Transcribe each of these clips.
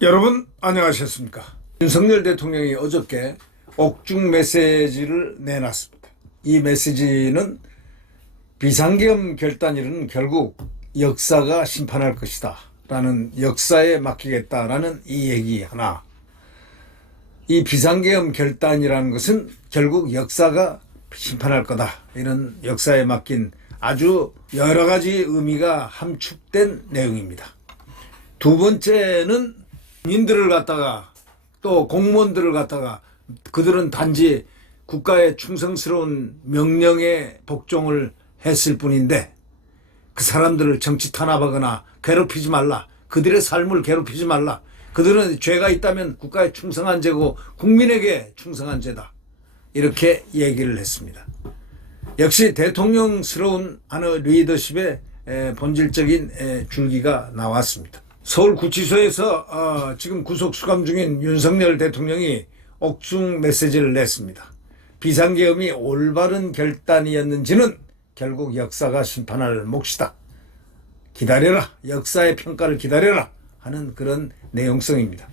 여러분 안녕하셨습니까? 윤석열 대통령이 어저께 옥중 메시지를 내놨습니다. 이 메시지는 비상계엄 결단일은 결국 역사가 심판할 것이다 라는, 역사에 맡기겠다라는 이 얘기 하나, 이 비상계엄 결단이라는 것은 결국 역사가 심판할 거다, 이런 역사에 맡긴 아주 여러 가지 의미가 함축된 내용입니다. 두 번째는 민들을 갖다가, 또 공무원들을 갖다가 그들은 단지 국가의 충성스러운 명령에 복종을 했을 뿐인데 그 사람들을 정치 탄압하거나 괴롭히지 말라, 그들의 삶을 괴롭히지 말라, 그들은 죄가 있다면 국가에 충성한 죄고 국민에게 충성한 죄다, 이렇게 얘기를 했습니다. 역시 대통령스러운 어느 리더십의 본질적인 줄기가 나왔습니다. 서울구치소에서 지금 구속수감 중인 윤석열 대통령이 옥중 메시지를 냈습니다. 비상계엄이 올바른 결단이었는지는 결국 역사가 심판할 몫이다, 기다려라, 역사의 평가를 기다려라 하는 그런 내용성입니다.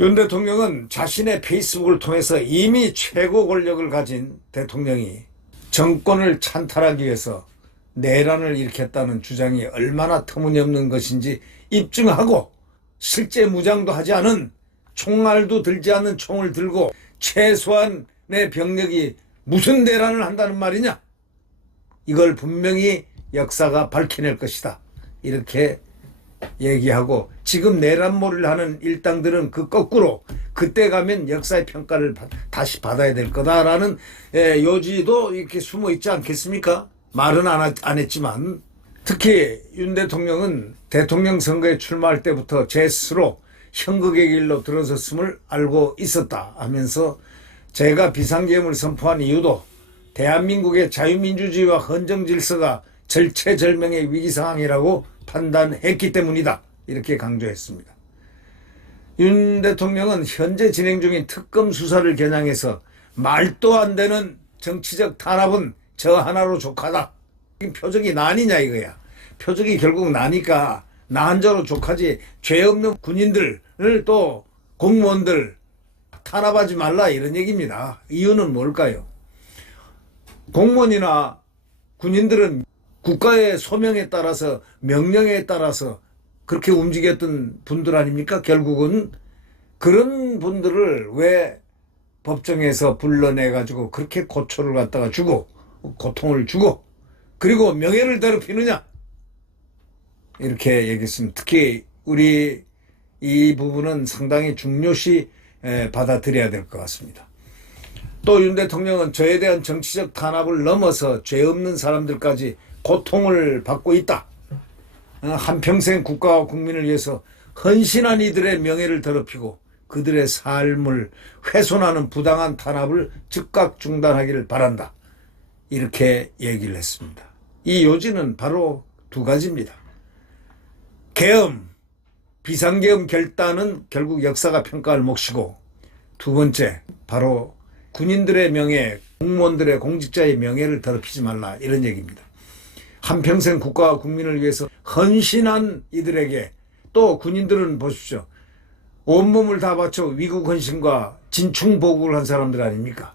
윤 대통령은 자신의 페이스북을 통해서 이미 최고 권력을 가진 대통령이 정권을 찬탈하기 위해서 내란을 일으켰다는 주장이 얼마나 터무니없는 것인지 입증하고, 실제 무장도 하지 않은, 총알도 들지 않는 총을 들고 최소한의 병력이 무슨 내란을 한다는 말이냐, 이걸 분명히 역사가 밝혀낼 것이다, 이렇게 얘기하고, 지금 내란몰이를 하는 일당들은 그 거꾸로 그때 가면 역사의 평가를 다시 받아야 될 거다라는 요지도 이렇게 숨어 있지 않겠습니까? 말은 안 했지만, 특히 윤 대통령은 대통령 선거에 출마할 때부터 제 스스로 형극의 길로 들어섰음을 알고 있었다 하면서, 제가 비상계엄을 선포한 이유도 대한민국의 자유민주주의와 헌정질서가 절체절명의 위기상황이라고 판단했기 때문이다, 이렇게 강조했습니다. 윤 대통령은 현재 진행 중인 특검 수사를 겨냥해서 말도 안 되는 정치적 탄압은 저 하나로 족하다, 표적이 난이냐 이거야. 표적이 결국 나니까 나 한자로 족하지, 죄 없는 군인들을 또 공무원들 탄압하지 말라, 이런 얘기입니다. 이유는 뭘까요? 공무원이나 군인들은 국가의 소명에 따라서, 명령에 따라서 그렇게 움직였던 분들 아닙니까? 결국은 그런 분들을 왜 법정에서 불러내가지고 그렇게 고초를 갖다가 주고 고통을 주고 그리고 명예를 더럽히느냐, 이렇게 얘기했습니다. 특히 우리 이 부분은 상당히 중요시 받아들여야 될 것 같습니다. 또 윤 대통령은 저에 대한 정치적 탄압을 넘어서 죄 없는 사람들까지 고통을 받고 있다, 한평생 국가와 국민을 위해서 헌신한 이들의 명예를 더럽히고 그들의 삶을 훼손하는 부당한 탄압을 즉각 중단하기를 바란다, 이렇게 얘기를 했습니다. 이 요지는 바로 두 가지입니다. 계엄, 비상계엄 결단은 결국 역사가 평가할 몫이고, 두 번째 바로 군인들의 명예, 공무원들의, 공직자의 명예를 더럽히지 말라, 이런 얘기입니다. 한평생 국가와 국민을 위해서 헌신한 이들에게, 또 군인들은 보십시오, 온몸을 다 바쳐 위국 헌신과 진충보국을 한 사람들 아닙니까?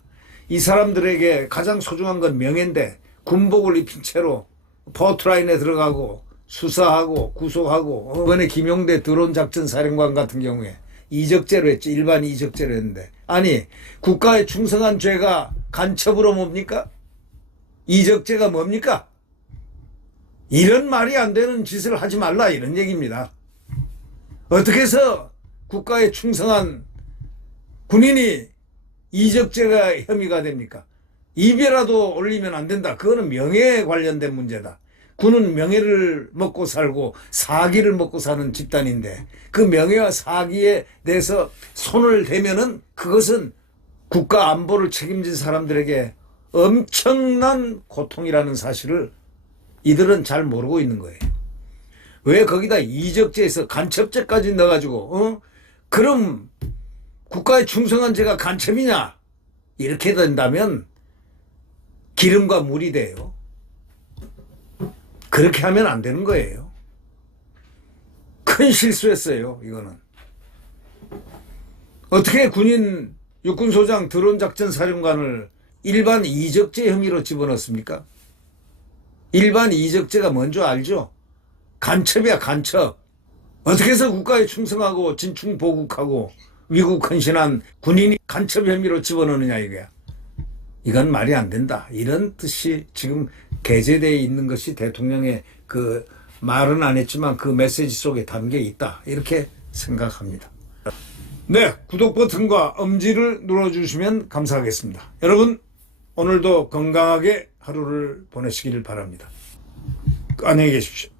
이 사람들에게 가장 소중한 건 명예인데 군복을 입힌 채로 포트라인에 들어가고 수사하고 구속하고, 이번에 김용대 드론 작전 사령관 같은 경우에 이적죄로 했지, 일반 이적죄로 했는데, 아니 국가에 충성한 죄가 간첩으로 뭡니까? 이적죄가 뭡니까? 이런 말이 안 되는 짓을 하지 말라, 이런 얘기입니다. 어떻게 해서 국가에 충성한 군인이 이적죄가 혐의가 됩니까? 입에라도 올리면 안 된다. 그거는 명예에 관련된 문제다. 군은 명예를 먹고 살고 사기를 먹고 사는 집단인데, 그 명예와 사기에 대해서 손을 대면은 그것은 국가 안보를 책임진 사람들에게 엄청난 고통이라는 사실을 이들은 잘 모르고 있는 거예요. 왜 거기다 이적죄에서 간첩죄까지 넣어가지고 그럼 국가에 충성한 죄가 간첩이냐? 이렇게 된다면 기름과 물이 돼요. 그렇게 하면 안 되는 거예요. 큰 실수했어요, 이거는. 어떻게 군인 육군소장 드론작전 사령관을 일반 이적죄 혐의로 집어넣습니까? 일반 이적죄가 뭔지 알죠? 간첩이야, 간첩. 어떻게 해서 국가에 충성하고 진충보국하고 위국 헌신한 군인이 간첩 혐의로 집어넣느냐 이거야. 이건 말이 안 된다. 이런 뜻이 지금 게재되어 있는 것이 대통령의 그 말은 안 했지만 그 메시지 속에 담겨 있다. 이렇게 생각합니다. 네, 구독 버튼과 엄지를 눌러주시면 감사하겠습니다. 여러분, 오늘도 건강하게 하루를 보내시기를 바랍니다. 안녕히 계십시오.